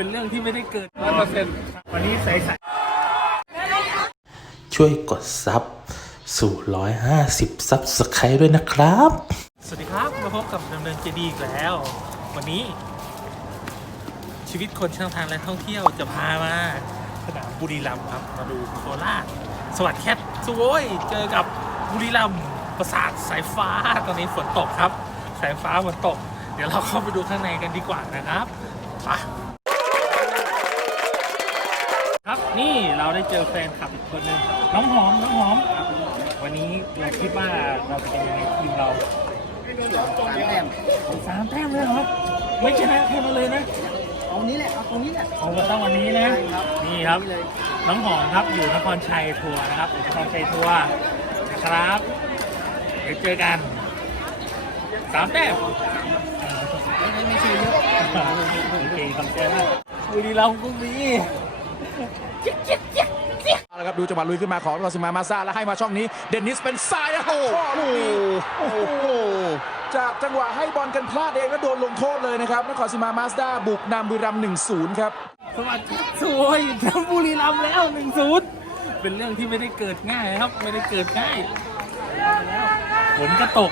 เป็นเรื่องที่ไม่ได้เกิดร้อยเปอร์เซ็นต์วันนี้ใส่ใส่ช่วยกดซับสู่150ซับสไครต์ด้วยนะครับ สวัสดีครับมาพบกับดำเนินเจดีอีกแล้ว วันนี้ ชีวิตคนช่างทางและท่องเที่ยวจะพามาสนามบุรีรัมย์ครับ มาดูโคราชสวัสดีแคทสโวยเจอกับบุรีรัมย์ปราสาทสายฟ้าตอนนี้ฝนตกครับ สายฟ้าฝนตก เดี๋ยวเราเข้าไปดูข้างในกันดีกว่านะครับไป นี่เราได้เจอแฟนคลับอีกคนหนึงน้องหอมน้องหอม วันนี้เราคิดว่าเราจะเป็นยังไงทีมเราสามแต้มสามแต้มเลยเหรอไม่ชนะใครมาเลยนะเอานี้แหละเอาตรงนี้แหละเอามาต้องวันนี้นะใช่ครับนี่ครับนี่เลยน้องหอมครับอยู่นครชัยทัวร์นะครับอยู่นครชัยทัวร์นะครับเดี๋ยวเจอกันสามแต้มไม่ไม่ไม่ใช่เยอะโอเคขอบใจมากบุรีรัมย์ก็มี เอาละครับดูจังหวะลุยขึ้นมาของลาซิมามาซาแล้วให้มาช่องนี้ เดนนิสเป็นซ้ายนะโอ้โหลูกนี้โอ้โหจากจังหวะให้บอลกันพลาดเองแล้วโดนลงโทษเลยนะครับนครซิมามาสด้าบุกนำบุรีรัมย์1-0ครับสวัสดีสวยทำบุรีรัมย์แล้วหนึ่งศูนย์เป็นเรื่องที่ไม่ได้เกิดง่ายครับ ไม่ได้เกิดง่ายฝนก็ตก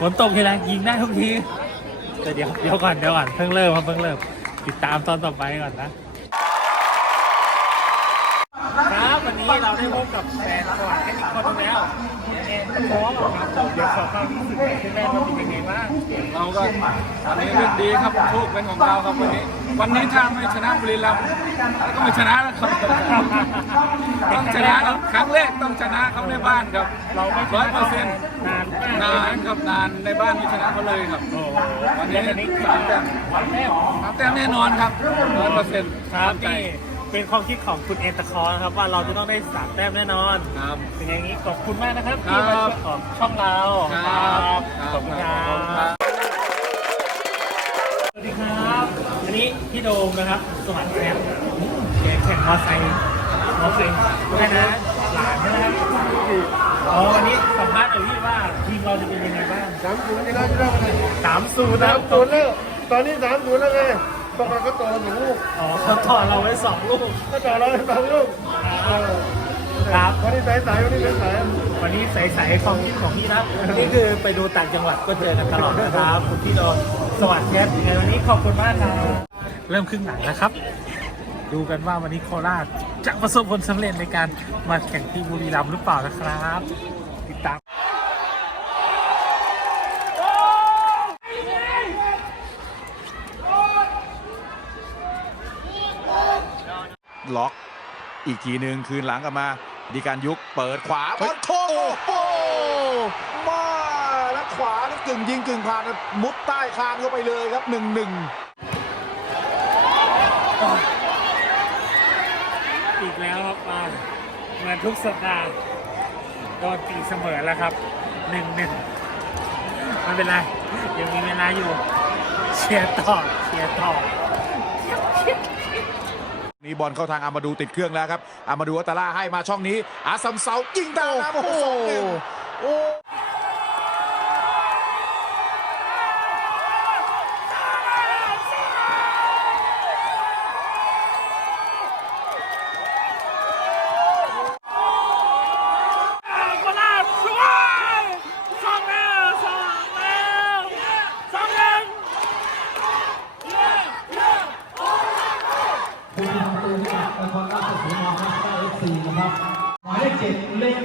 ฝนตกทีไรยิงได้ทุกทีแต่เดี๋ยวเดี๋ยวก่อนเดี๋ยวก่อนเพิ่งเริ่มครับเพิ่งเริ่มติดตามตอนต่อไปก่อนนะ นนี้เราได้พบกับแฟนสวัสดิ์แค่อีกคนหนึงแล้วแอนตะโค้งครับเดี๋ยวขอความรู้สึกหน่อยคุณแม่ว่าเป็นยังไงบ้างเราก็วันนี้เล่นดีครับโชคเป็นของเราครับวันนี้ วันนี้ถ้าไม่ชนะบุรีรัมย์ก็ไม่ชนะแล้วครับต้องชนะครับครั้งแรกต้องชนะเขาในบ้านครับเราไม่ร้อยเปอร์เซ็นต์นานมากนานครับนานในบ้านไม่ชนะเขาเลยครับโอ้โหวันแล้วนี้วันนี้สามแต้มสามแต้มสามแต้มแน่นอนครับร้อยเปอร์เซ็นต์ครับนี่ เป็นความคิดของคุณเอ็นตะคอนะครับ ว่าเราจะต้องได้สามแต้มแน่นอนครับ เป็นอย่างนี้ขอบคุณมากนะครับครับที่มาช่วยออกช่องเราครับขอบคุณครัขอบคุณครับบสวัสดีครับอันนี้พี่โดมนะครับสวัสดีครับแกแข่งมอไซค์มอไซค์ด้วยนะหลานนะครับอ๋อวันนี้สัมภาษณ์หน่อยพี่ว่าทีมเราจะเป็นยังไงบ้างสามศูนย์ที่เราจะได้ไงสามศูนย์นะสามศูนย์แล้วตอนนี้สามศูนย์แล้วไง ต้องการก็ต่อหนึ่งลูกอ๋อเขาถอดเราไว้สองลูก ก็ต่อเราสองลูกครับวันนี้สายสายวันนี้สายสายวันนี้ใสๆของที่ของพี่นะนี่คือไปดูต่างจังหวัดก็เจอกันตลอดนะครับคุณพี่โดนสวัสดีครับยังไงวันนี้ขอบคุณมากครับเริ่มครึ่งหลังแล้วครับ ดูกันว่าวันนี้โคราชจะประสบผลสำเร็จในการมาแข่งที่บุรีรัมย์หรือเปล่านะครับ ติดตาม ล็อก อีกทีหนึ่งคืนหลังกลับมา ดีการยุกเปิดขวาบอลโค้งโอ้โหมาแล้วขวานี่กึ่งยิงกึ่งผ่านมุดใต้คานเข้าไปเลยครับหนึ่งหนึ่งอีกแล้วครับมาเหมือนทุกสัปดาห์โดนตีเสมอแล้วครับหนึ่งหนึ่งไม่เป็นไรยังมีเวลาอยู่เชียร์ต่อเชียร์ต่อ นี่บอลเข้าทางอามาดูติดเครื่องแล้วครับอามาดูอัตตาล่าให้มาช่องนี้อาซัมเซายิงตามนะโอ้โหสองหนึ่งโอ้ โคราชสวยสองแล้วสองแล้วสองหนึ่ง ผู้ทำตัวจาก นคร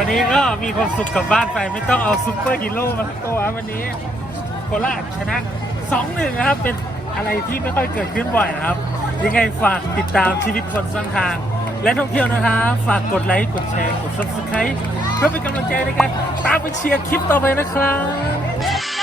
ันนี้ก็มีความสุขกับบ้านไปไม่ต้องเอาซุปเปอร์ฮีโร่มาตัวครับวันนี้โคราชชนะ2-1นะครับ เป็นอะไรที่ไม่ค่อยเกิดขึ้นบ่อยนะครับ ยังไงฝากติดตามชีวิตคนสร้างทาง และท่องเที่ยวนะครับ ฝากกดไลค์กดแชร์กดซับสไคร b ์เพื่อเป็นกำลังใจในการตามไปเชียร์คลิปต่อไปนะครับ